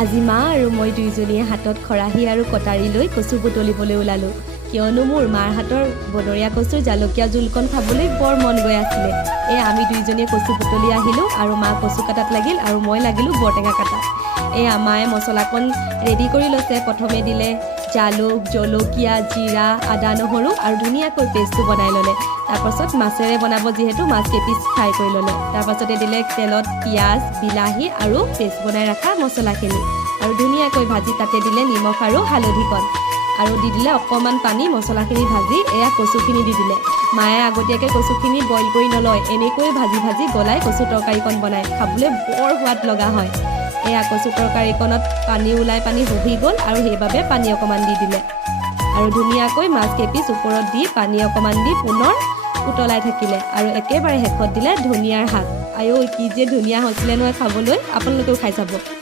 আজি মা আৰু মই দুইজনীয়ে হাতত খৰাহী আৰু কটাৰী লৈ কচু বুটলিবলৈ ওলালোঁ কিয়নো মোৰ মাৰ হাতৰ বনৰীয়া কচুৰ জালুকীয়া জোলকণ খাবলৈ বৰ মন গৈ আছিলে। আমি দুইজনীয়ে কচু বুটলি আহিলোঁ আৰু মা কচু কাটাত লাগিল আৰু মই লাগিলোঁ বৰটেঙা কাটাত। মায়ে মছলাকণ ৰেডি কৰি লৈছে। প্ৰথমে দিলে জালুক, জলকীয়া, জিৰা, আদা, নহৰু আৰু ধুনীয়াকৈ পেষ্টটো বনাই ল'লে। তাৰপাছত মাছেৰে বনাব যিহেতু মাছ কেইপিচ ফ্ৰাই কৰি ল'লে। তাৰপাছতে দিলে তেলত পিঁয়াজ, বিলাহী আৰু পেষ্ট বনাই ৰখা মছলাখিনি আৰু ধুনীয়াকৈ ভাজি তাতে দিলে নিমখ আৰু হালধিকণ আৰু দি দিলে অকণমান পানী। মছলাখিনি ভাজি কচুখিনি দি দিলে। মায়ে আগতীয়াকৈ কচুখিনি বইল কৰি নলয়, এনেকৈ ভাজি ভাজি গলাই কচু তৰকাৰীকণ বনাই খাবলৈ বৰ সোৱাদ লগা হয়। কচু তৰকাৰীকণত পানী ওলাই পানী শুহি গ'ল আৰু সেইবাবে পানী অকণমান দি দিলে আৰু ধুনীয়াকৈ মাছ কেইপিচ ওপৰত দি পানী অকণমান দি পুনৰ উতলাই থাকিলে আৰু একেবাৰে শেষত দিলে ধনিয়াৰ হাত। কি যে ধুনীয়া হৈছিলে নহয় খাবলৈ, আপোনালোকেও খাই চাব।